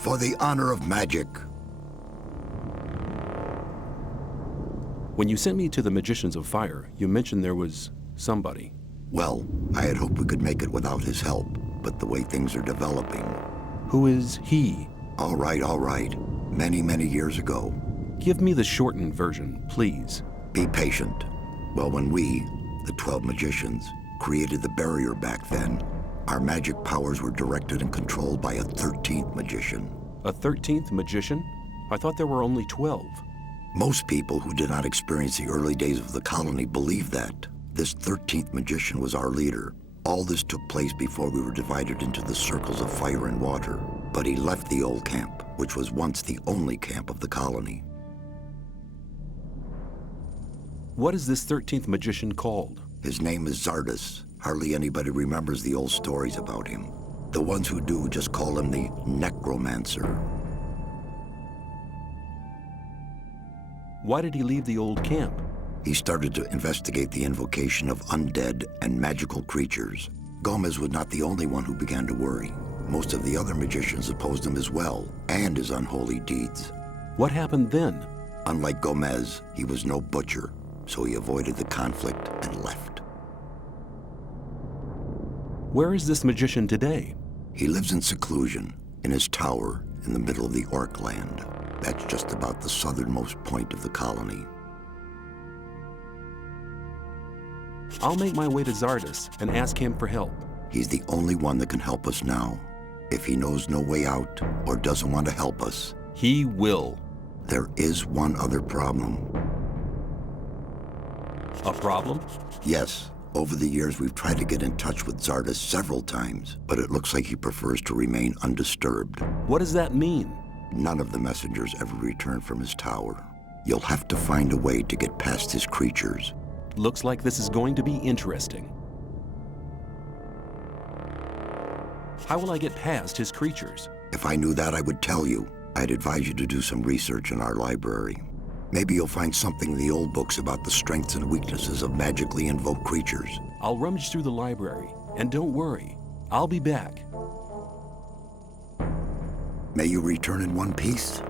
For the honor of magic. When you sent me to the Magicians of Fire, you mentioned there was somebody. Well, I had hoped we could make it without his help, but the way things are developing... Who is he? All right. Many, many years ago. Give me the shortened version, please. Be patient. Well, when we, the 12 magicians, created the barrier back then, our magic powers were directed and controlled by a 13th magician. A 13th magician? I thought there were only 12. Most people who did not experience the early days of the colony believe that. This 13th magician was our leader. All this took place before we were divided into the circles of fire and water. But he left the old camp, which was once the only camp of the colony. What is this 13th magician called? His name is Xardas. Hardly anybody remembers the old stories about him. The ones who do just call him the necromancer. Why did he leave the old camp? He started to investigate the invocation of undead and magical creatures. Gomez was not the only one who began to worry. Most of the other magicians opposed him as well, and his unholy deeds. What happened then? Unlike Gomez, he was no butcher, so he avoided the conflict and left. Where is this magician today? He lives in seclusion, in his tower in the middle of the Orc land. That's just about the southernmost point of the colony. I'll make my way to Xardas and ask him for help. He's the only one that can help us now. If he knows no way out or doesn't want to help us, he will. There is one other problem. A problem? Yes. Over the years, we've tried to get in touch with Xardas several times, but it looks like he prefers to remain undisturbed. What does that mean? None of the messengers ever returned from his tower. You'll have to find a way to get past his creatures. Looks like this is going to be interesting. How will I get past his creatures? If I knew that, I would tell you. I'd advise you to do some research in our library. Maybe you'll find something in the old books about the strengths and weaknesses of magically invoked creatures. I'll rummage through the library, and don't worry, I'll be back. May you return in one piece.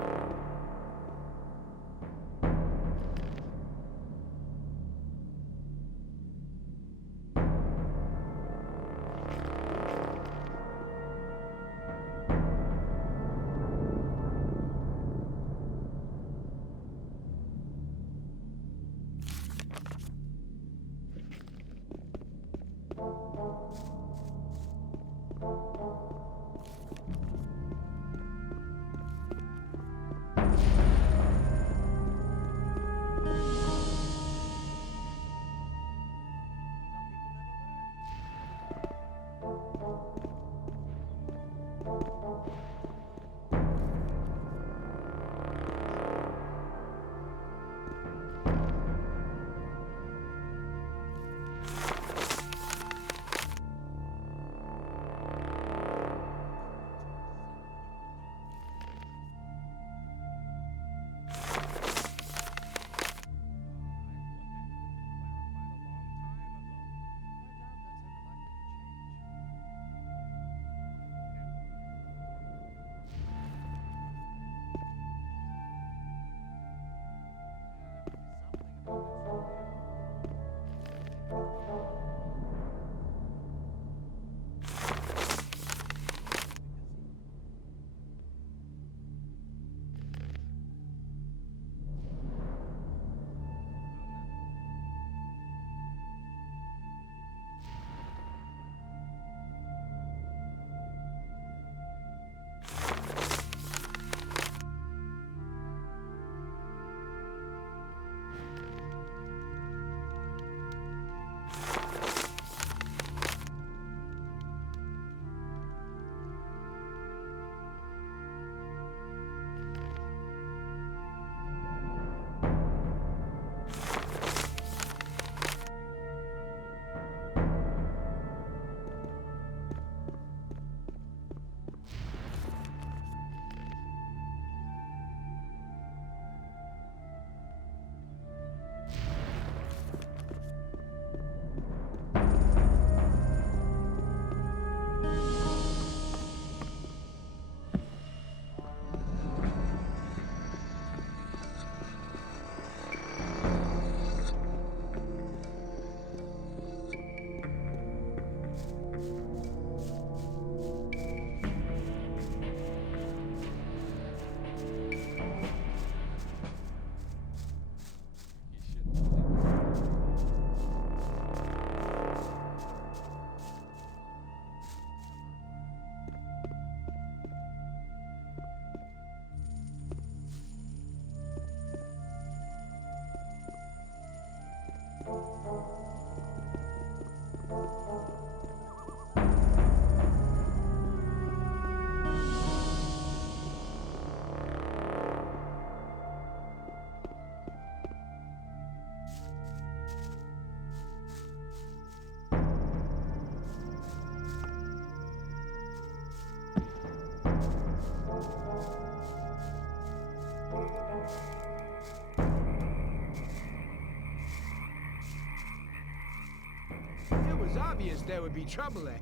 was obvious there would be trouble ahead.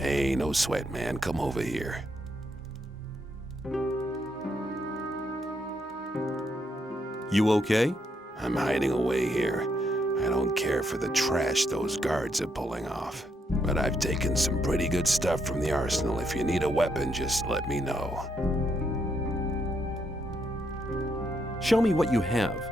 Hey, no sweat, man. Come over here. You okay? I'm hiding away here. I don't care for the trash those guards are pulling off. But I've taken some pretty good stuff from the arsenal. If you need a weapon, just let me know. Show me what you have.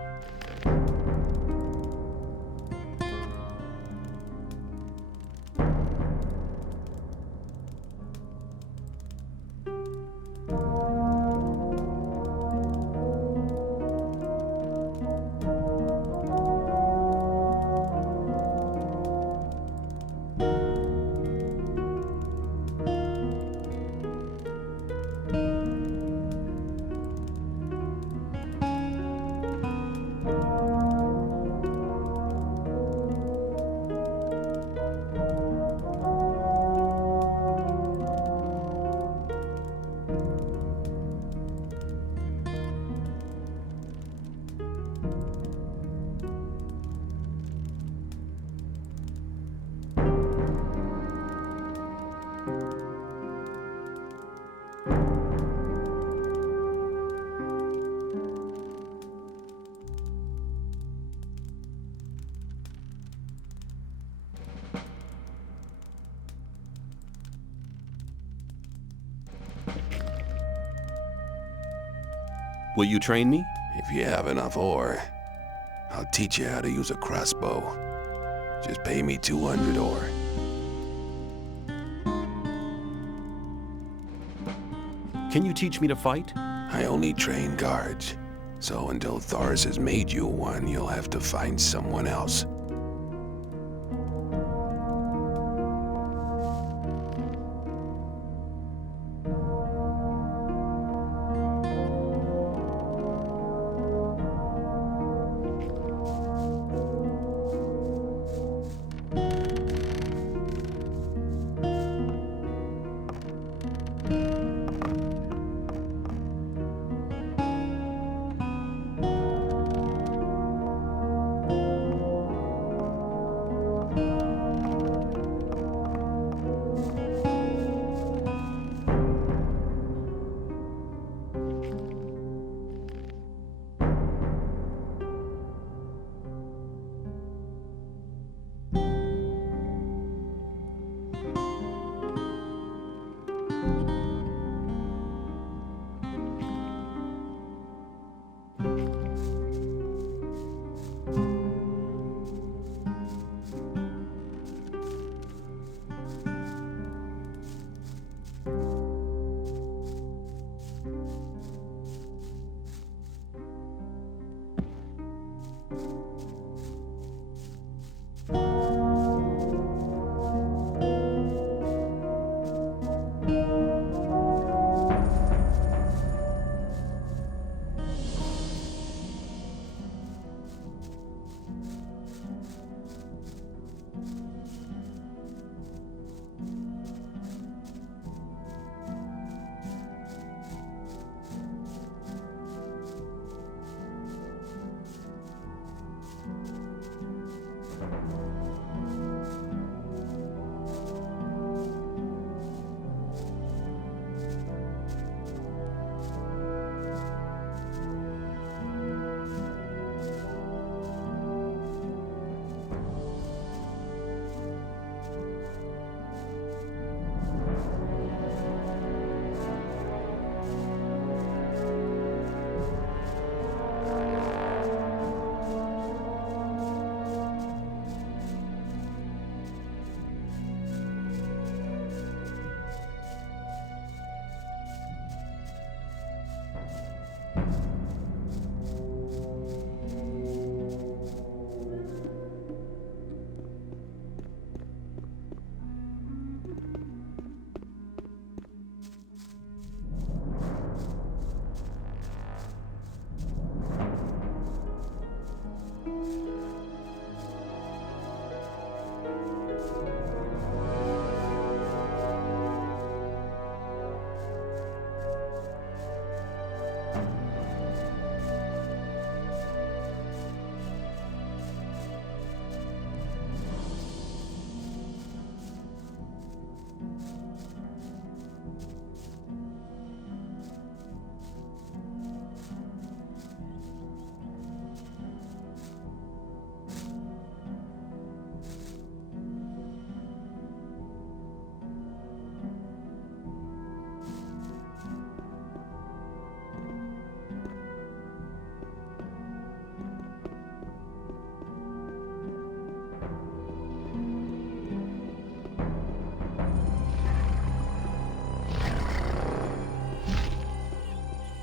Will you train me? If you have enough ore, I'll teach you how to use a crossbow. Just pay me 200 ore. Can you teach me to fight? I only train guards, so until Thars has made you one, you'll have to find someone else.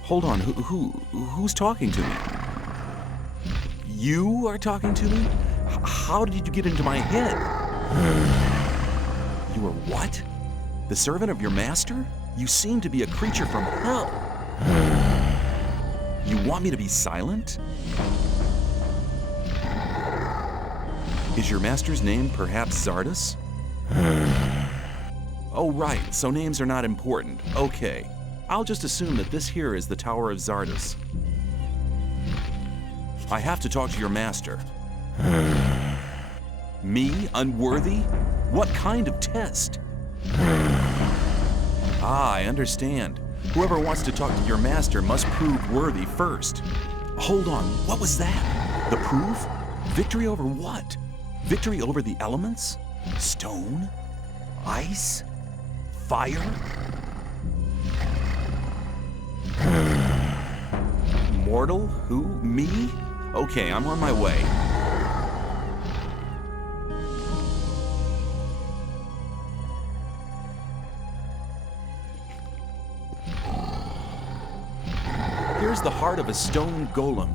Hold on, who's talking to me? You are talking to me? How did you get into my head? You are what? The servant of your master? You seem to be a creature from hell. You want me to be silent? Is your master's name perhaps Xardas? Oh right, so names are not important. Okay. I'll just assume that this here is the Tower of Xardas. I have to talk to your master. Me? Unworthy? What kind of test? Ah, I understand. Whoever wants to talk to your master must prove worthy first. Hold on, what was that? The proof? Victory over what? Victory over the elements? Stone? Ice? Fire? Mortal? Who? Me? Okay, I'm on my way. Here's the heart of a stone golem.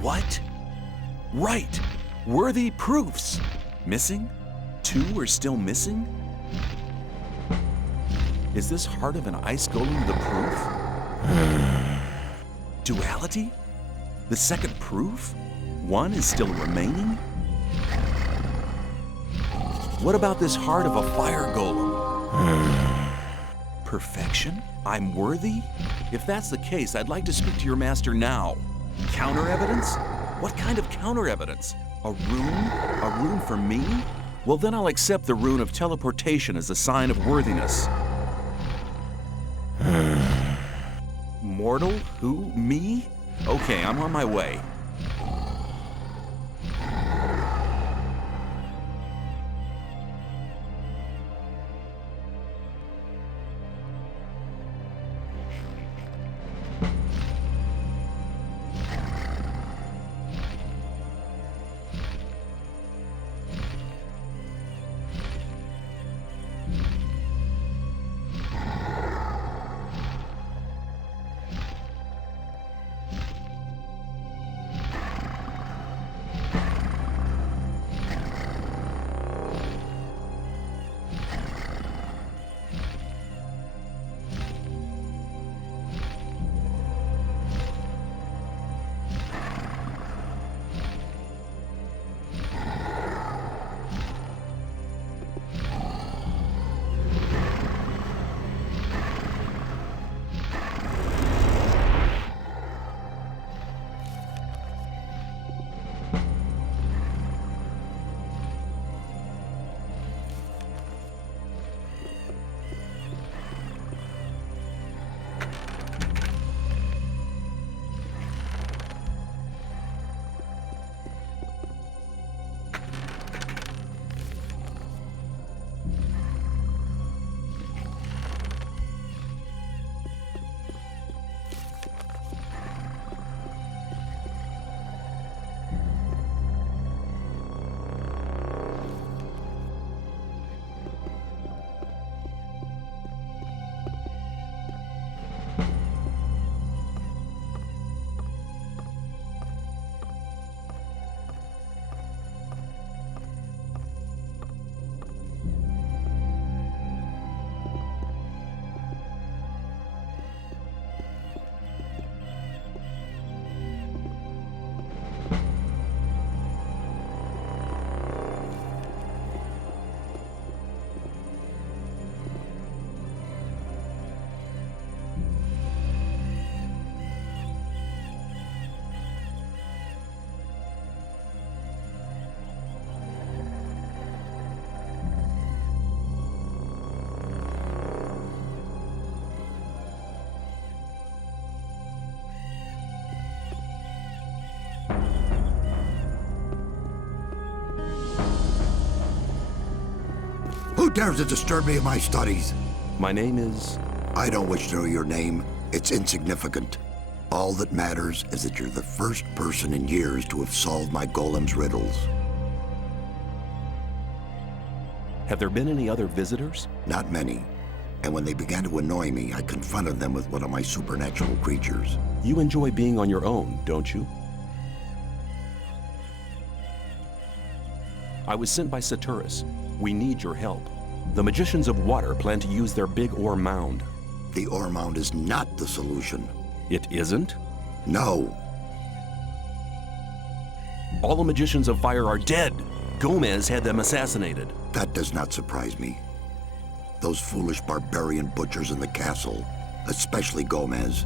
What? Right! Worthy proofs! Missing? 2 are still missing? Is this heart of an ice golem the proof? Duality? The second proof? 1 is still remaining? What about this heart of a fire golem? Perfection? I'm worthy? If that's the case, I'd like to speak to your master now. Counter evidence? What kind of counter evidence? A rune? A rune for me? Well, then I'll accept the rune of teleportation as a sign of worthiness. Mortal? Who? Me? Okay, I'm on my way. dares to disturb me in my studies? My name is... I don't wish to know your name. It's insignificant. All that matters is that you're the first person in years to have solved my golem's riddles. Have there been any other visitors? Not many. And when they began to annoy me, I confronted them with one of my supernatural creatures. You enjoy being on your own, don't you? I was sent by Xardas. We need your help. The magicians of water plan to use their big ore mound. The ore mound is not the solution. It isn't? No. All the magicians of fire are dead. Gomez had them assassinated. That does not surprise me. Those foolish barbarian butchers in the castle, especially Gomez,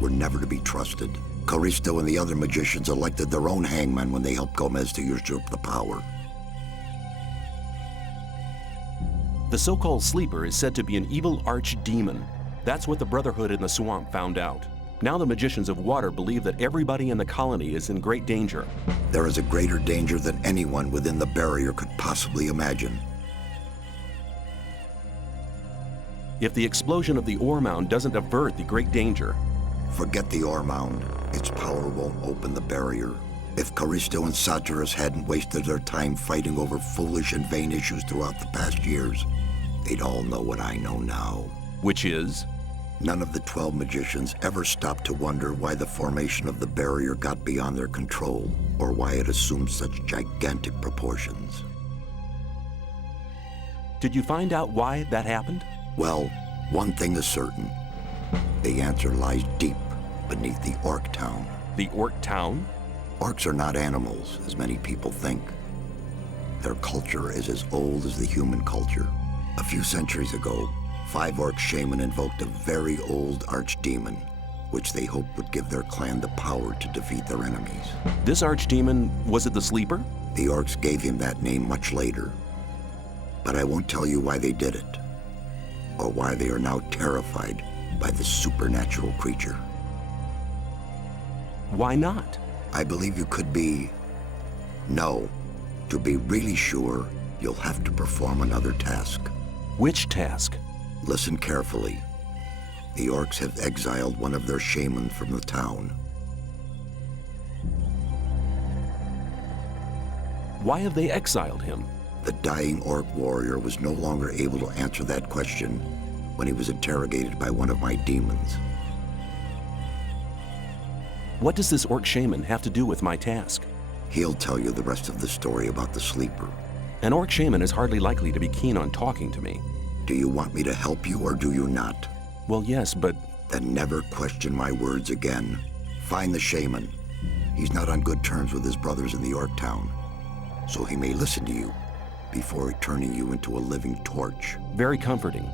were never to be trusted. Caristo and the other magicians elected their own hangman when they helped Gomez to usurp the power. The so-called Sleeper is said to be an evil archdemon. That's what the Brotherhood in the swamp found out. Now the magicians of water believe that everybody in the colony is in great danger. There is a greater danger than anyone within the barrier could possibly imagine. If the explosion of the ore mound doesn't avert the great danger... Forget the ore mound. Its power won't open the barrier. If Caristo and Xardas hadn't wasted their time fighting over foolish and vain issues throughout the past years, they'd all know what I know now. Which is? None of the 12 magicians ever stopped to wonder why the formation of the barrier got beyond their control, or why it assumed such gigantic proportions. Did you find out why that happened? Well, one thing is certain. The answer lies deep beneath the Orc town. The Orc town? Orcs are not animals, as many people think. Their culture is as old as the human culture. A few centuries ago, 5 Orc Shaman invoked a very old archdemon, which they hoped would give their clan the power to defeat their enemies. This archdemon, was it the Sleeper? The Orcs gave him that name much later. But I won't tell you why they did it, or why they are now terrified by this supernatural creature. Why not? I believe you could be... No. To be really sure, you'll have to perform another task. Which task? Listen carefully. The Orcs have exiled one of their shamans from the town. Why have they exiled him? The dying Orc warrior was no longer able to answer that question when he was interrogated by one of my demons. What does this Orc Shaman have to do with my task? He'll tell you the rest of the story about the Sleeper. An Orc Shaman is hardly likely to be keen on talking to me. Do you want me to help you or do you not? Well, yes, but... Then never question my words again. Find the Shaman. He's not on good terms with his brothers in the Orc town, so he may listen to you before turning you into a living torch. Very comforting.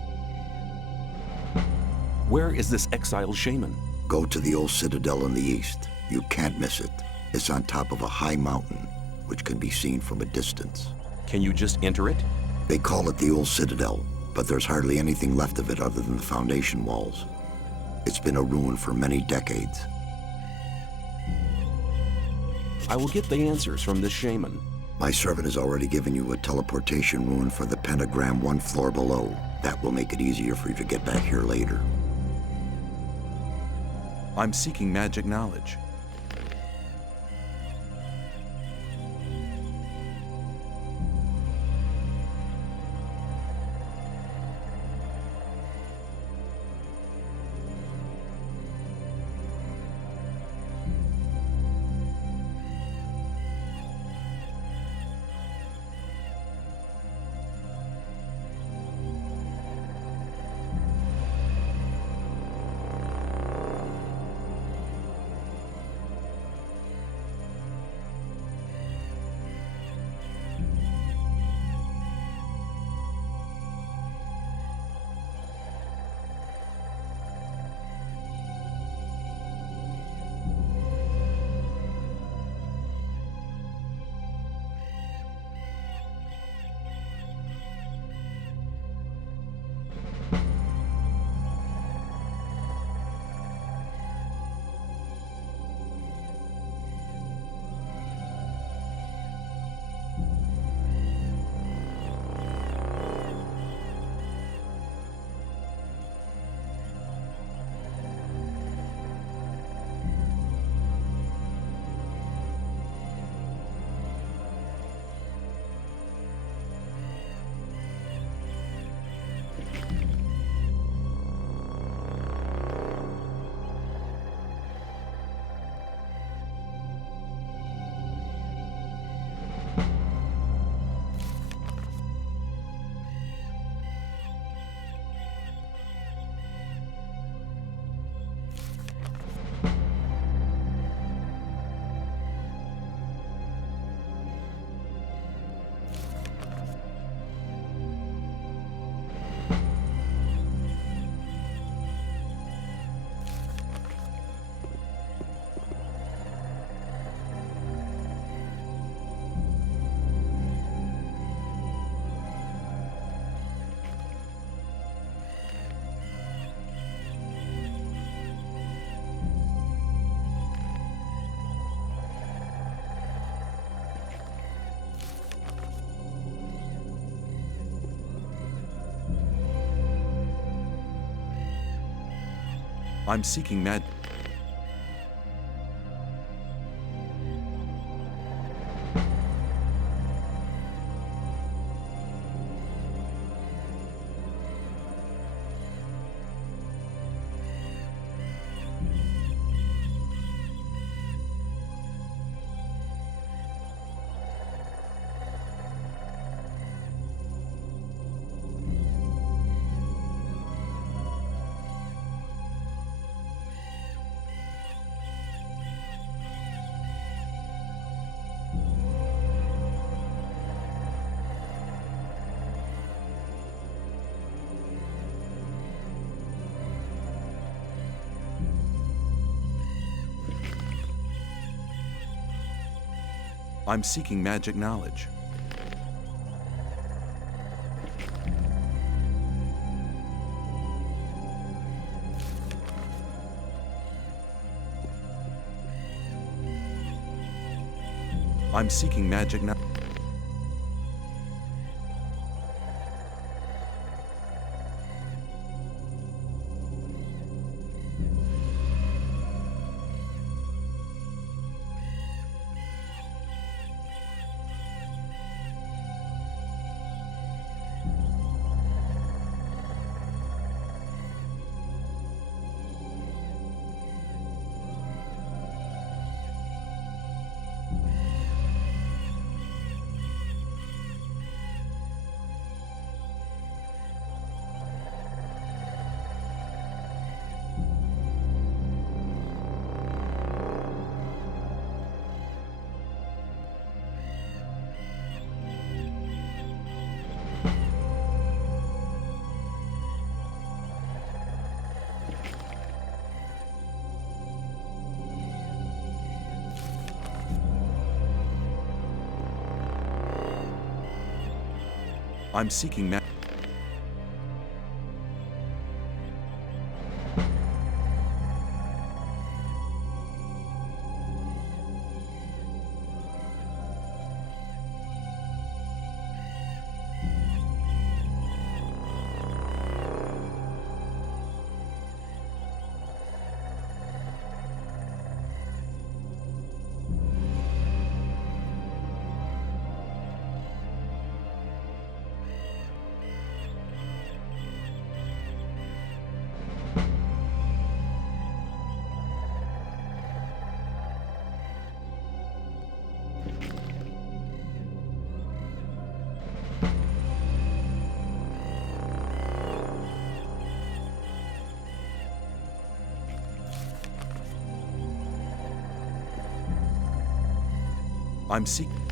Where is this exiled shaman? Go to the old citadel in the east. You can't miss it. It's on top of a high mountain, which can be seen from a distance. Can you just enter it? They call it the old citadel, but there's hardly anything left of it other than the foundation walls. It's been a ruin for many decades. I will get the answers from this shaman. My servant has already given you a teleportation rune for the pentagram 1 floor below. That will make it easier for you to get back here later. I'm seeking magic knowledge. I'm seeking magic. I'm seeking magic knowledge. I'm seeking magic knowledge. I'm seeking magic. I'm seeking.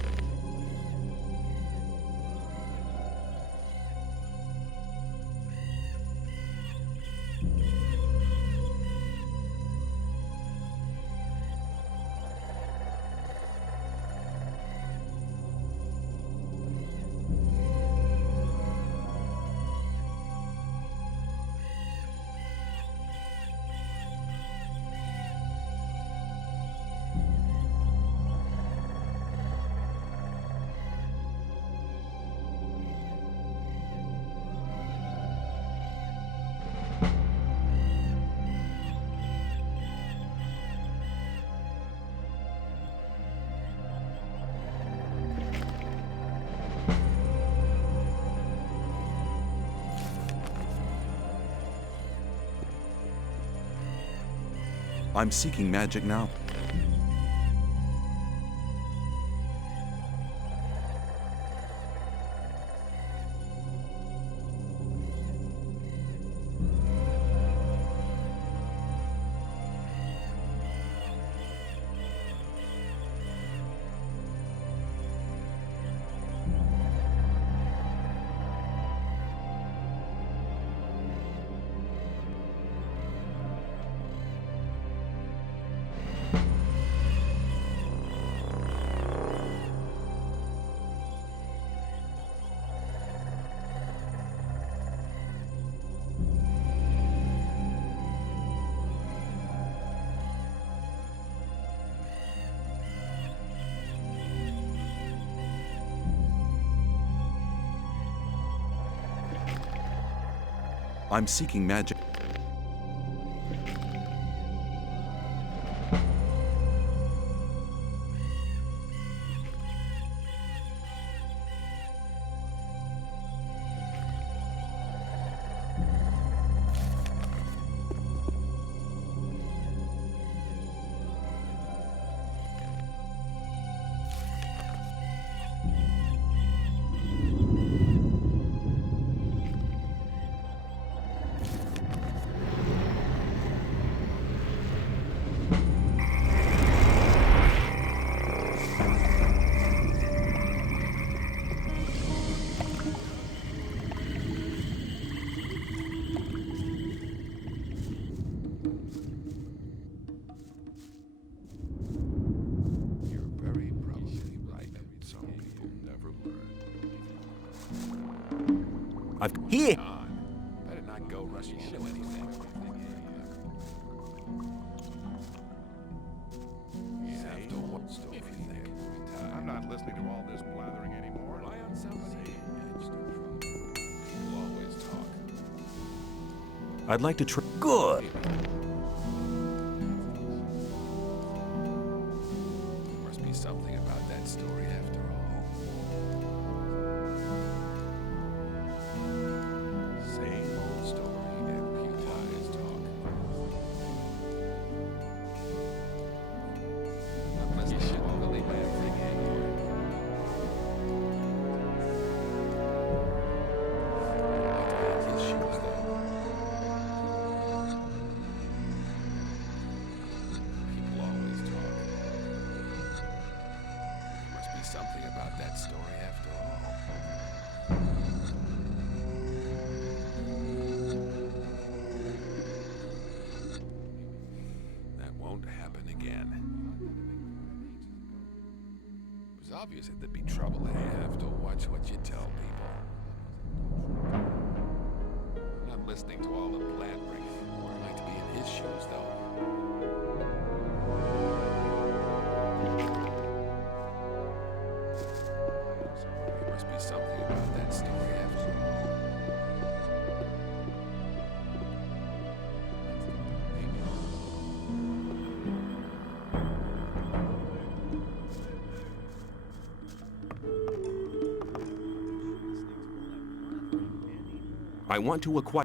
I'm seeking magic now. I'm seeking magic. Here. Better not go rushing into anything. You have to what story if you think. I'm not listening to all this blathering anymore. Rely on somebody. People always talk. I'd like to try. Good. Must be something about that story after all. Same old story, people always talk. Unless you should believe everything anymore. His shoes, though. People always talk. Must be something about that story after all. That won't happen again. It was obvious that there'd be trouble ahead. You have to watch what you tell people. I'm not listening to all the blathering. I'd like to be in his shoes, though. There must be something about that story after all. I want to acquire.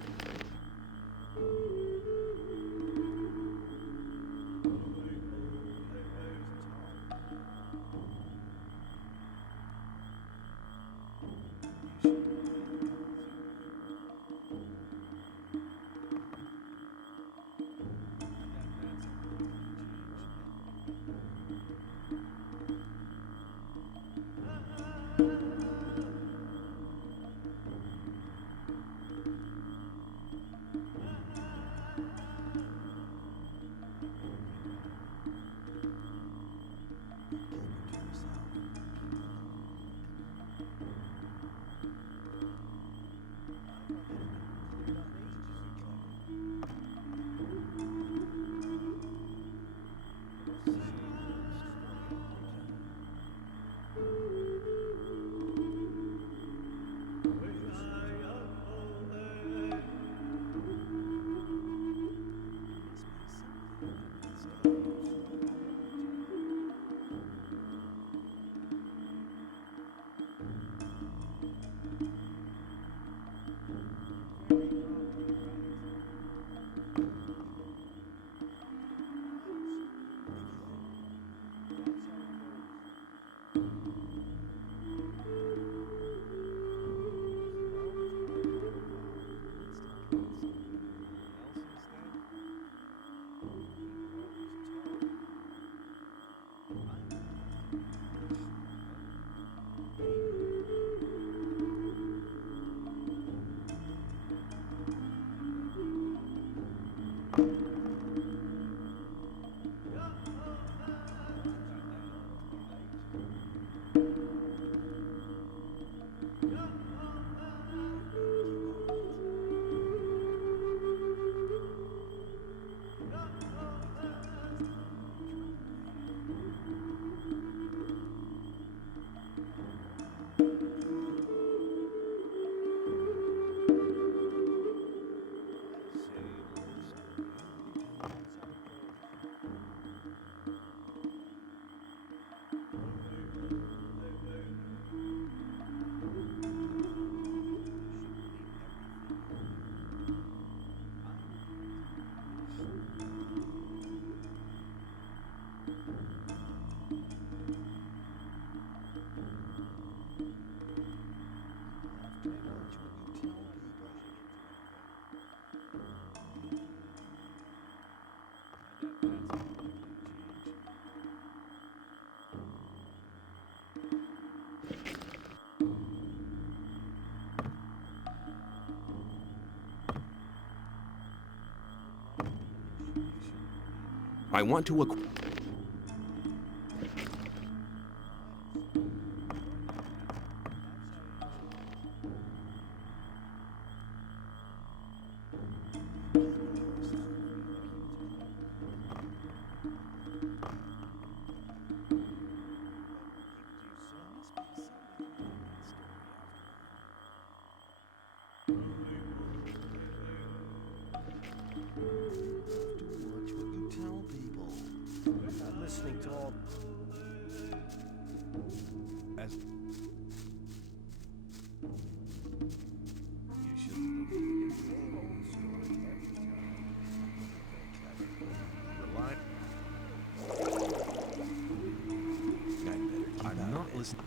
I want to acquire. listening to all... As... You shouldn't believe the same old story every time. I'm not listening.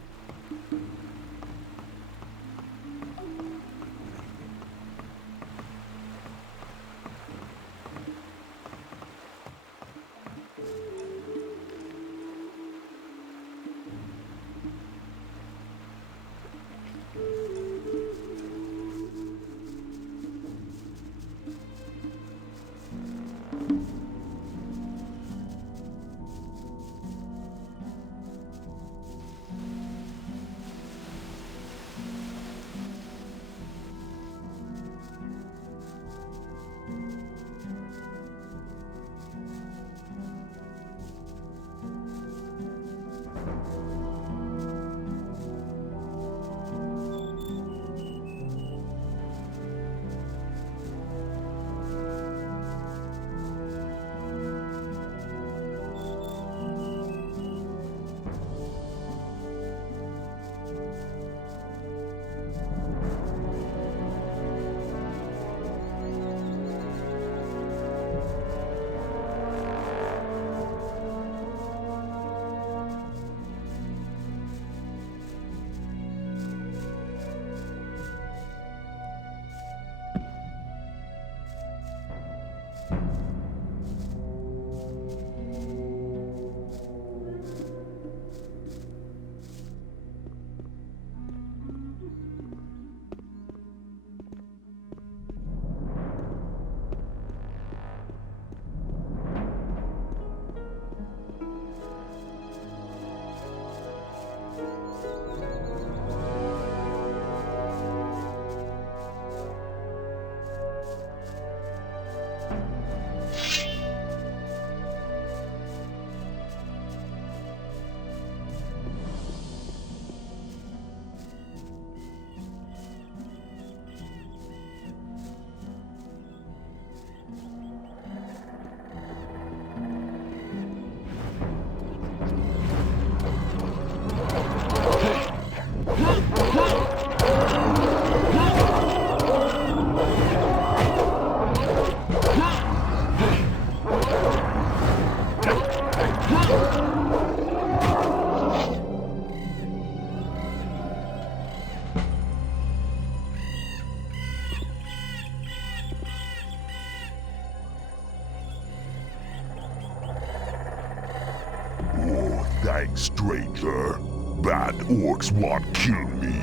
Thanks, stranger. Bad orcs want kill me.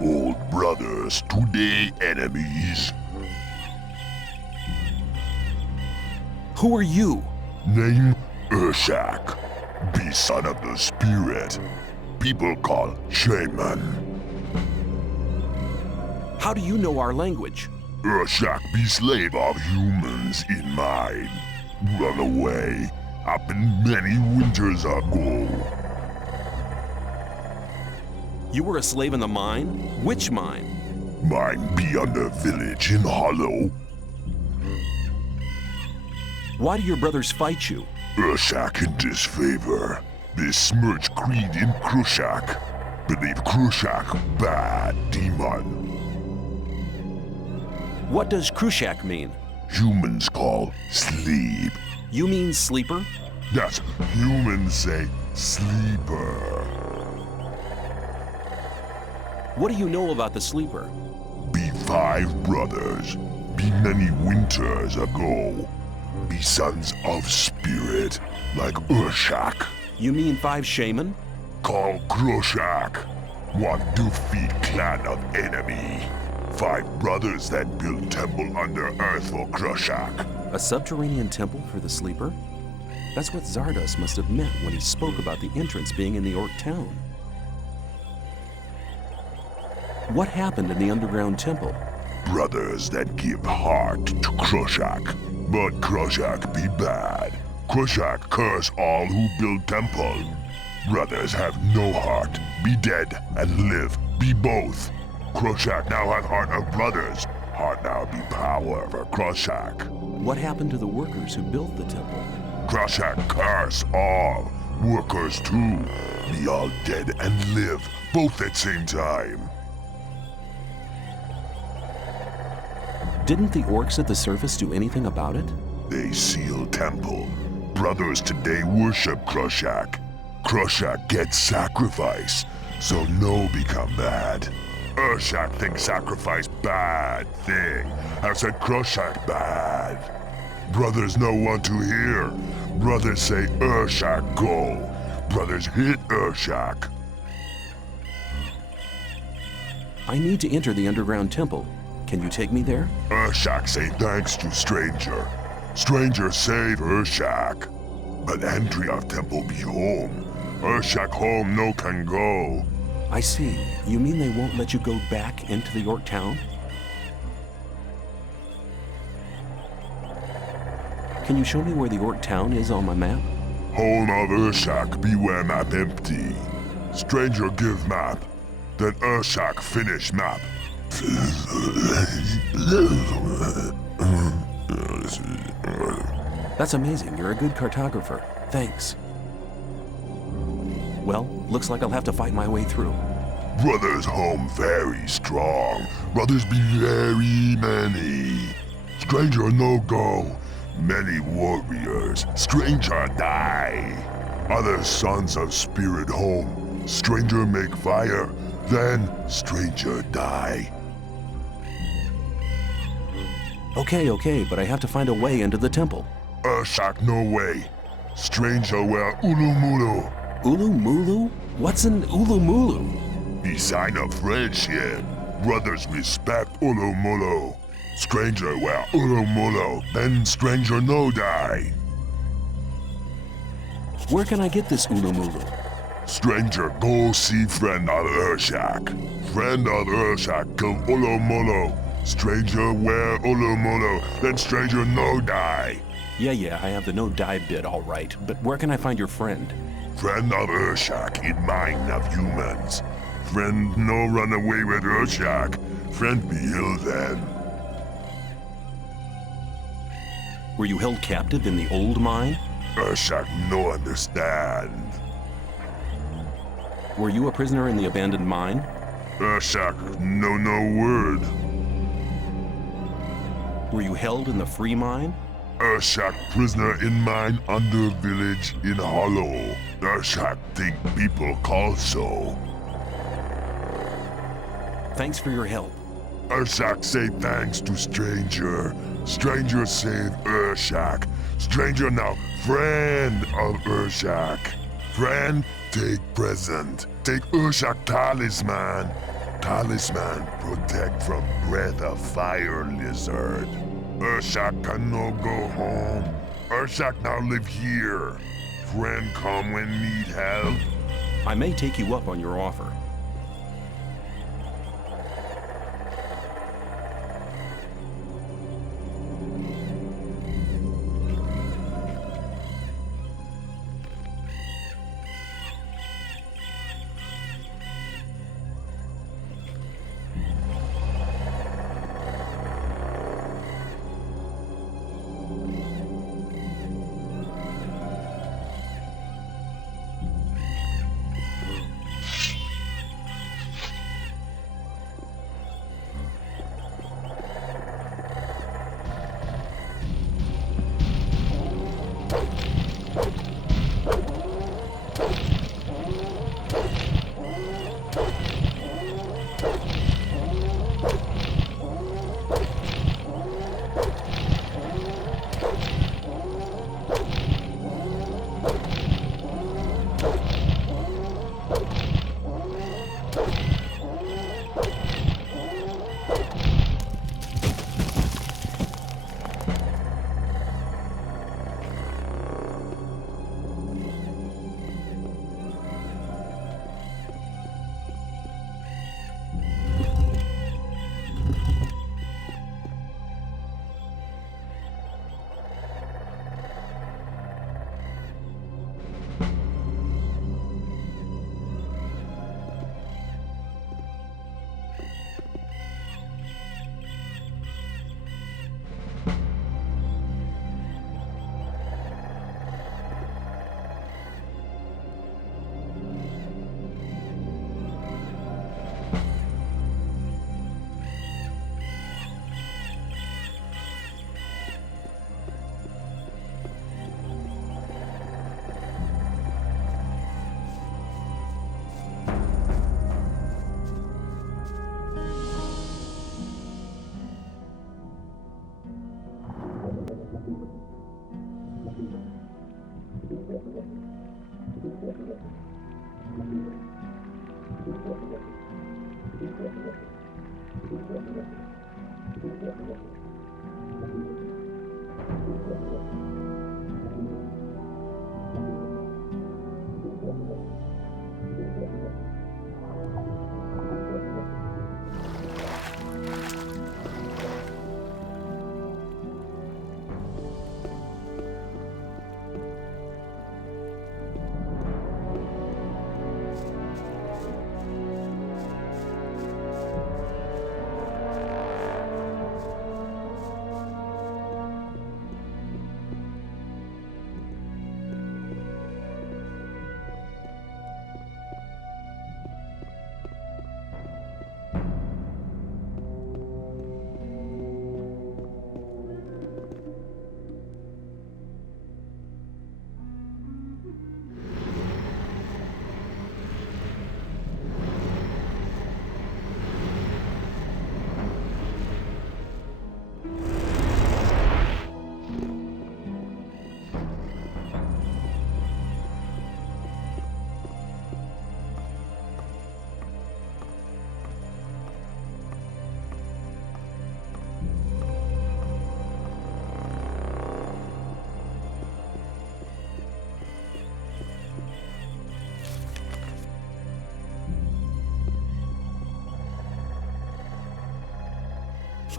Old brothers, today enemies. Who are you? Name Urshak. Be son of the spirit. People call Shaman. How do you know our language? Urshak be slave of humans in mine. Run away. Happened many winters ago. You were a slave in the mine? Which mine? Mine be on the village in Hollow. Why do your brothers fight you? Urshak in disfavor. Besmirch creed in Krushak. Believe Krushak bad demon. What does Krushak mean? Humans call sleep. You mean sleeper? Yes, humans say sleeper. What do you know about the sleeper? Be 5 brothers. Be many winters ago. Be sons of spirit, like Urshak. You mean 5 shaman? Call Krushak. One defeat clan of enemy. 5 brothers that build temple under earth for Krushak. A subterranean temple for the sleeper? That's what Xardas must have meant when he spoke about the entrance being in the Orc town. What happened in the underground temple? Brothers that give heart to Krushak. But Krushak be bad. Krushak curse all who build temple. Brothers have no heart. Be dead and live. Be both. Krushak now have heart of brothers. Heart now be power for Krushak. What happened to the workers who built the temple? Krushak curse all. Workers too. Be all dead and live, both at same time. Didn't the orcs at the surface do anything about it? They seal temple. Brothers today worship Krushak. Krushak gets sacrifice, so no become bad. Urshak thinks sacrifice bad thing. I said Krushak bad. Brothers no want to hear. Brothers say Urshak go. Brothers hit Urshak. I need to enter the underground temple. Can you take me there? Urshak say thanks to stranger. Stranger save Urshak. But entry of temple be home. Urshak home no can go. I see. You mean they won't let you go back into the orc town? Can you show me where the orc town is on my map? Home of Urshak beware map empty. Stranger give map. Then Urshak finish map. That's amazing. You're a good cartographer. Thanks. Well, looks like I'll have to fight my way through. Brothers home very strong. Brothers be very many. Stranger no go. Many warriors. Stranger die. Other sons of spirit home. Stranger make fire. Then stranger die. Okay, but I have to find a way into the temple. Urshak no way. Stranger wear ulumulu. Ulumulu? What's an ulumulu? Be sign of friendship. Brothers respect ulumulu. Stranger wear ulumulu. Then stranger no die. Where can I get this ulumulu? Stranger go see friend of Urshak. Friend of Urshak kill ulumulu. Stranger wear ulumulu. Then stranger no die. Yeah, I have the no die bit all right, but where can I find your friend? Friend of Urshak in mind of humans. Friend no run away with Urshak. Friend be ill then. Were you held captive in the old mine? Urshak no understand. Were you a prisoner in the abandoned mine? Urshak no word. Were you held in the free mine? Urshak prisoner in mine under village in hollow. Urshak think people call so. Thanks for your help. Urshak say thanks to stranger. Stranger save Urshak. Stranger now friend of Urshak. Friend take present. Take Urshak talisman. Talisman protect from breath of fire lizard. Urshak can no go home. Urshak now live here. Friend come when need help. I may take you up on your offer.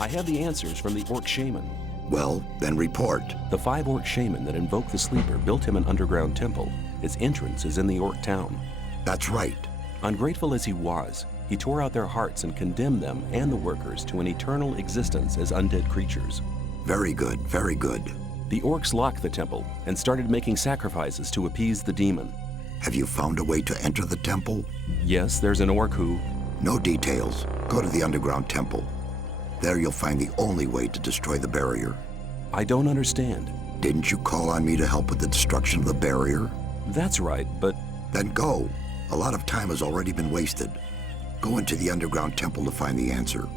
I have the answers from the Orc Shaman. Well, then report. The 5 Orc Shaman that invoked the Sleeper built him an underground temple. Its entrance is in the Orc town. That's right. Ungrateful as he was, he tore out their hearts and condemned them and the workers to an eternal existence as undead creatures. Very good, very good. The Orcs locked the temple and started making sacrifices to appease the demon. Have you found a way to enter the temple? Yes, there's an Orc who... No details. Go to the underground temple. There you'll find the only way to destroy the barrier. I don't understand. Didn't you call on me to help with the destruction of the barrier? That's right, but... Then go. A lot of time has already been wasted. Go into the underground temple to find the answer.